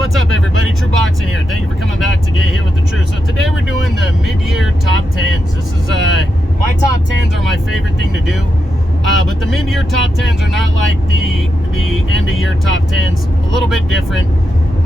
what's up everybody? True Boxing here. Thank you for coming back to Get Hit with the Truth. So today we're doing the mid-year top 10s. This is my top 10s are my favorite thing to do. But the mid-year top 10s are not like the end-of-year top 10s. A little bit different.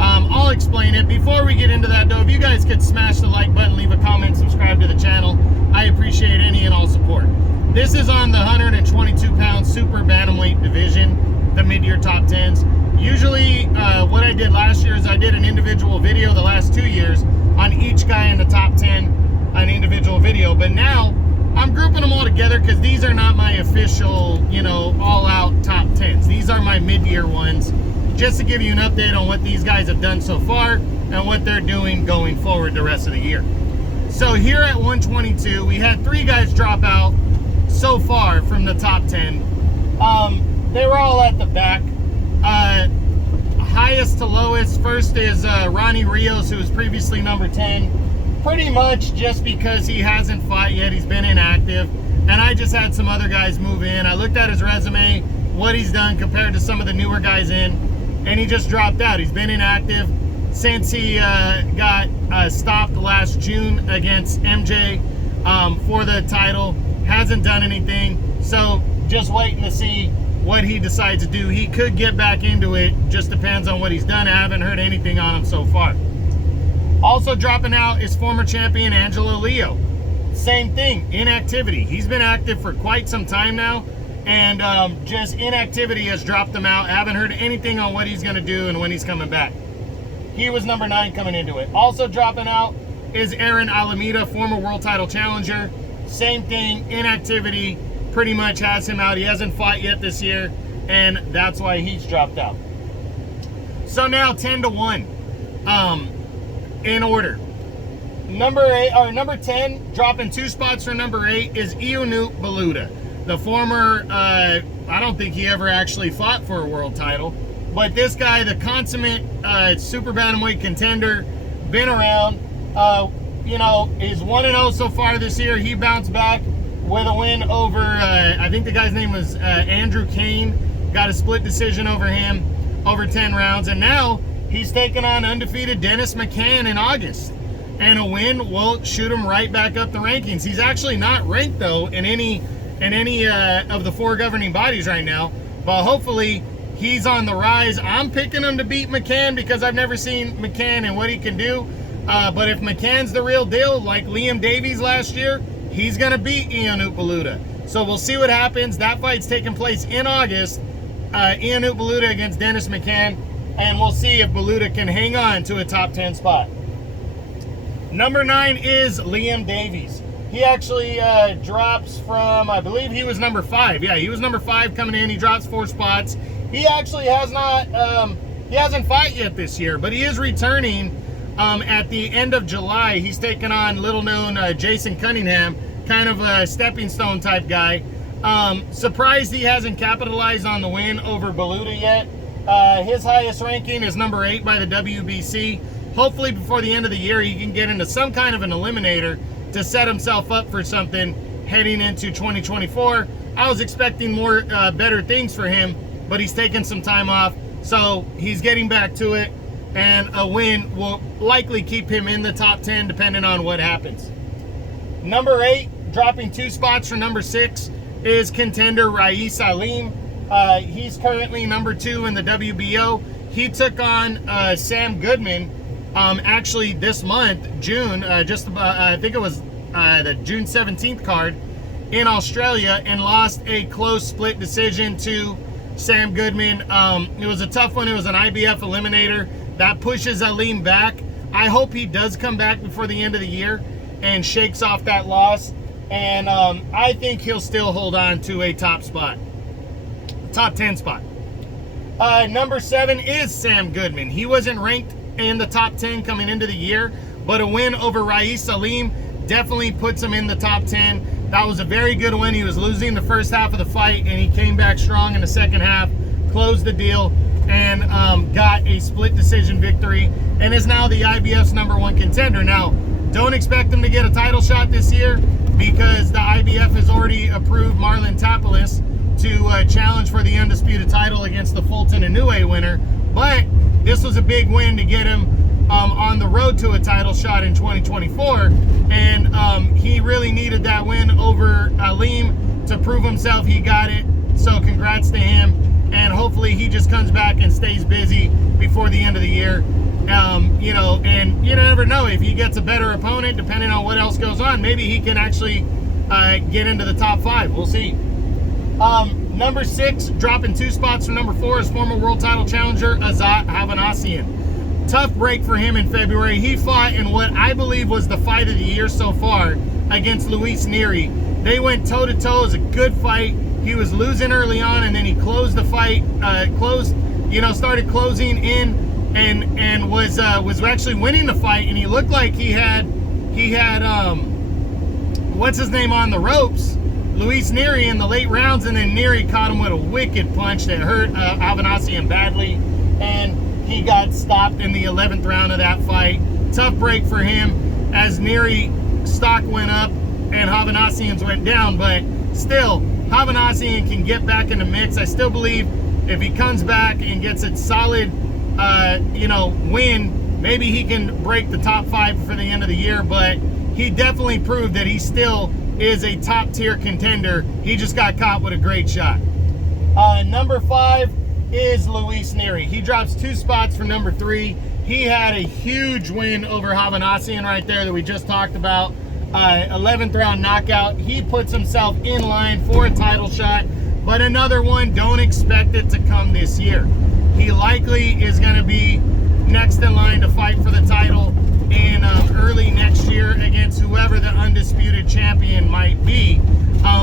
I'll explain it. Before we get into that though, if you guys could smash the like button, leave a comment, subscribe to the channel, I appreciate any and all support. This is on the 122-pound super bantamweight division, the mid-year top 10s. Usually what I did last year is I did an individual video the last 2 years on each guy in the top 10, an individual video. But now I'm grouping them all together because these are not my official, all-out top 10s. These are my mid-year ones, just to give you an update on what these guys have done so far and what they're doing going forward the rest of the year. So here at 122, we had 3 guys drop out so far from the top 10. They were all at the back. Highest to lowest, first is Ronnie Rios, who was previously number 10. Pretty much just because he hasn't fought yet, he's been inactive. And I just had some other guys move in. I looked at his resume, what he's done compared to some of the newer guys in, and he just dropped out. He's been inactive since he got stopped last June against MJ for the title. Hasn't done anything, so just waiting to see what he decides to do. He could get back into it, just depends on what he's done. I haven't heard anything on him so far. Also dropping out is former champion Angelo Leo. Same thing, inactivity. He's been active for quite some time now, and just inactivity has dropped him out. I haven't heard anything on what he's going to do and when he's coming back. He was number 9 coming into it. Also dropping out is Aaron Alameda, former world title challenger. Same thing, inactivity pretty much has him out. He hasn't fought yet this year, and that's why he's dropped out. So now 10 to 1 in order. Number 10, dropping 2 spots for number 8, is Ionut Baluta, the former I don't think he ever actually fought for a world title, but this guy, the consummate super bantamweight contender, been around, is 1-0 so far this year. He bounced back with a win over, I think the guy's name was Andrew Kane. Got a split decision over him, over 10 rounds. And now he's taking on undefeated Dennis McCann in August. And a win will shoot him right back up the rankings. He's actually not ranked, though, in any of the 4 governing bodies right now. But hopefully he's on the rise. I'm picking him to beat McCann because I've never seen McCann and what he can do. But if McCann's the real deal, like Liam Davies last year, he's going to beat Ionut Baluta. So we'll see what happens. That fight's taking place in August. Ionut Baluta against Dennis McCann. And we'll see if Baluta can hang on to a top 10 spot. Number 9 is Liam Davies. He actually drops from, I believe he was number 5. Yeah, he was number 5 coming in. He drops 4 spots. He actually has not, he hasn't fought yet this year, but he is returning at the end of July. He's taking on little-known Jason Cunningham, kind of a stepping stone type guy. Surprised he hasn't capitalized on the win over Baluta yet. His highest ranking is number 8 by the WBC. Hopefully before the end of the year he can get into some kind of an eliminator to set himself up for something heading into 2024. I was expecting more better things for him, but he's taking some time off, so he's getting back to it. And a win will likely keep him in the top 10 depending on what happens. Number 8, dropping 2 spots for number 6, is contender Rais Salim. He's currently number 2 in the WBO. He took on Sam Goodman actually this month, June, I think it was the June 17th card in Australia, and lost a close split decision to Sam Goodman. It was a tough one. It was an IBF eliminator. That pushes Alim back. I hope he does come back before the end of the year and shakes off that loss. And I think he'll still hold on to a top 10 spot. Number 7 is Sam Goodman. He wasn't ranked in the top 10 coming into the year, but a win over Rais Salim definitely puts him in the top 10. That was a very good win. He was losing the first half of the fight, and he came back strong in the second half, closed the deal, and got a split decision victory, and is now the IBF's number 1 contender. Now, don't expect him to get a title shot this year because the IBF has already approved Marlon Tapalis to challenge for the undisputed title against the Fulton Inoue winner. But this was a big win to get him on the road to a title shot in 2024, and he really needed that win over Aleem to prove himself. He got it, so congrats to him, and hopefully he just comes back and stays busy before the end of the year. You know, and you never know, if he gets a better opponent, depending on what else goes on, maybe he can actually get into the top 5. We'll see. Number 6, dropping 2 spots from number 4, is former world title challenger Azat Havanasian. Tough break for him in February. He fought in what I believe was the fight of the year so far against Luis Neri. They went toe-to-toe. It was a good fight. He was losing early on, and then he closed the fight, started closing in, and was actually winning the fight, and he looked like he had what's his name on the ropes, Luis Neri, in the late rounds, and then Neri caught him with a wicked punch that hurt Havanasian badly, and he got stopped in the 11th round of that fight. Tough break for him as Neri stock went up and Havanasian's went down, but still, Havanasian can get back in the mix. I still believe if he comes back and gets a solid, win, maybe he can break the top 5 for the end of the year, but he definitely proved that he still is a top tier contender. He just got caught with a great shot. Number 5 is Luis Neri. He drops 2 spots for number 3. He had a huge win over Havanasian right there that we just talked about. 11th round knockout. He puts himself in line for a title shot, but another one, don't expect it to come this year. He likely is going to be next in line to fight for the title in early next year against whoever the undisputed champion might be,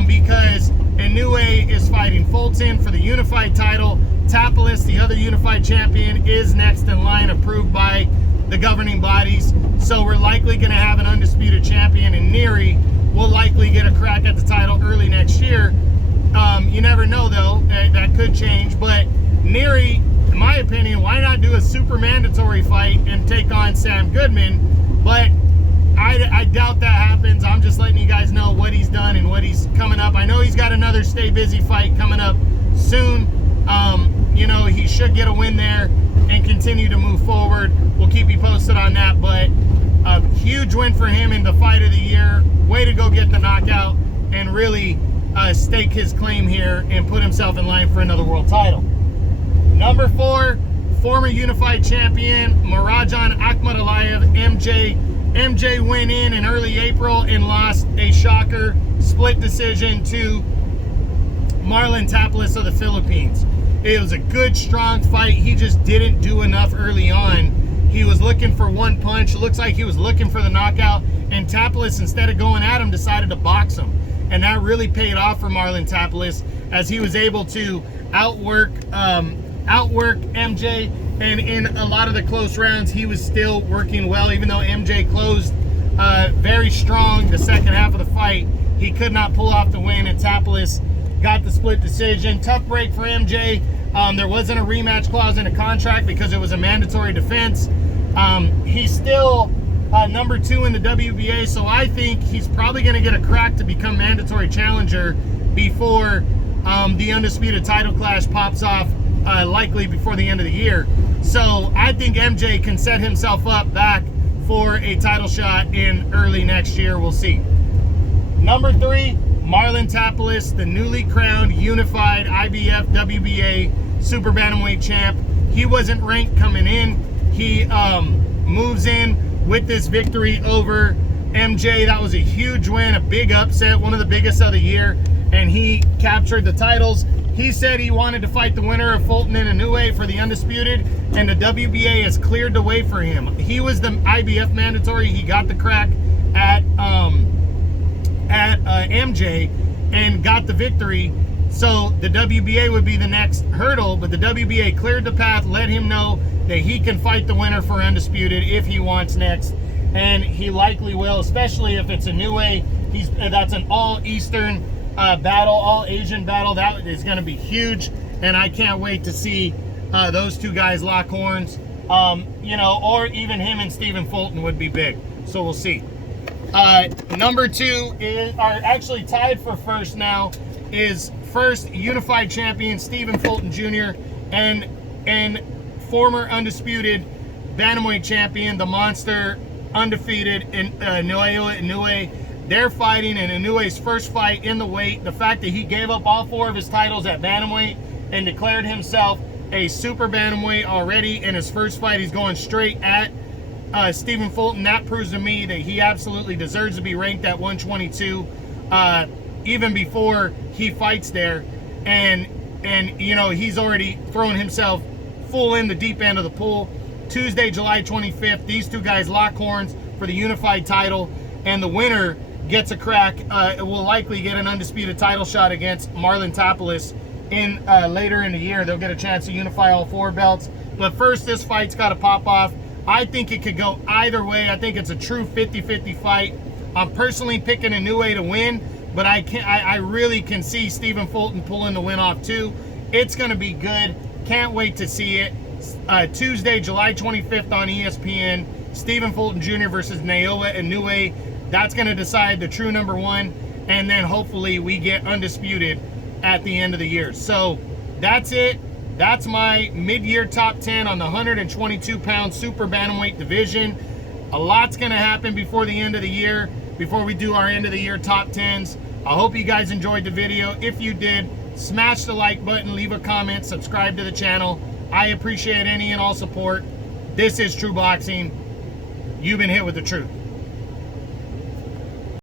because Inoue is fighting Fulton for the unified title. Tapales, the other unified champion, is next in line, approved by the governing bodies. So we're likely going to have an undisputed champion, and Neri will likely get a crack at the title early next year. You never know, though. That could change. But Neri, in my opinion, why not do a super mandatory fight and take on Sam Goodman? But I doubt that happens. I'm just letting you guys know what he's done and what he's coming up. I know he's got another stay busy fight coming up soon. He should get a win there and continue to move forward. We'll keep you posted on that, but a huge win for him in the fight of the year. Way to go get the knockout and really stake his claim here and put himself in line for another world title. Number 4, former unified champion Marajan Akhmadaliyev, MJ. MJ went in early April and lost a shocker split decision to Marlon Tapales of the Philippines. It was a good, strong fight. He just didn't do enough early on. He was looking for one punch. It looks like he was looking for the knockout, and Tapales, instead of going at him, decided to box him. And that really paid off for Marlon Tapales, as he was able to outwork MJ, and in a lot of the close rounds, he was still working well. Even though MJ closed very strong the second half of the fight, he could not pull off the win, and Tapales got the split decision. Tough break for MJ. There wasn't a rematch clause in the contract because it was a mandatory defense. He's still number 2 in the WBA, so I think he's probably going to get a crack to become mandatory challenger before the undisputed title clash pops off, likely before the end of the year. So I think MJ can set himself up back for a title shot in early next year. We'll see. Number 3, Marlon Tapales, the newly crowned unified IBF WBA super bantamweight champ. He wasn't ranked coming in. He moves in with this victory over MJ. That was a huge win, a big upset, one of the biggest of the year, and he captured the titles. He said he wanted to fight the winner of Fulton and Inoue for the undisputed, and the WBA has cleared the way for him. He was the IBF mandatory. He got the crack at MJ and got the victory. So the WBA would be the next hurdle, but the WBA cleared the path, let him know that he can fight the winner for undisputed if he wants next, and he likely will, especially if it's a Inoue. That's an all-Eastern battle, all-Asian battle. That is going to be huge, and I can't wait to see those two guys lock horns. Or even him and Stephen Fulton would be big. So we'll see. Number 2 are actually tied for first now, is first unified champion Stephen Fulton Jr. and former undisputed Bantamweight champion, the monster, undefeated in Naoya Inoue. They're fighting in Inoue's first fight in the weight. The fact that he gave up all 4 of his titles at Bantamweight and declared himself a super Bantamweight already in his first fight. He's going straight at Stephen Fulton. That proves to me that he absolutely deserves to be ranked at 122 even before he fights there. And you know, he's already thrown himself full in the deep end of the pool. Tuesday, July 25th, these 2 guys lock horns for the unified title, and the winner gets a crack. It will likely get an undisputed title shot against Marlon Tapoulis in later in the year. They'll get a chance to unify all 4 belts. But first, this fight's got to pop off. I think it could go either way. I think it's a true 50-50 fight. I'm personally picking Inoue to win, but I really can see Stephen Fulton pulling the win off too. It's going to be good. Can't wait to see it. Tuesday, July 25th on ESPN. Stephen Fulton Jr. versus Naoya Inoue. That's going to decide the true number 1, and then hopefully we get undisputed at the end of the year. So that's it. That's my mid-year top 10 on the 122-pound super bantamweight division. A lot's going to happen before the end of the year, before we do our end of the year top 10s. I hope you guys enjoyed the video. If you did, smash the like button, leave a comment, subscribe to the channel. I appreciate any and all support. This is True Boxing. You've been hit with the truth.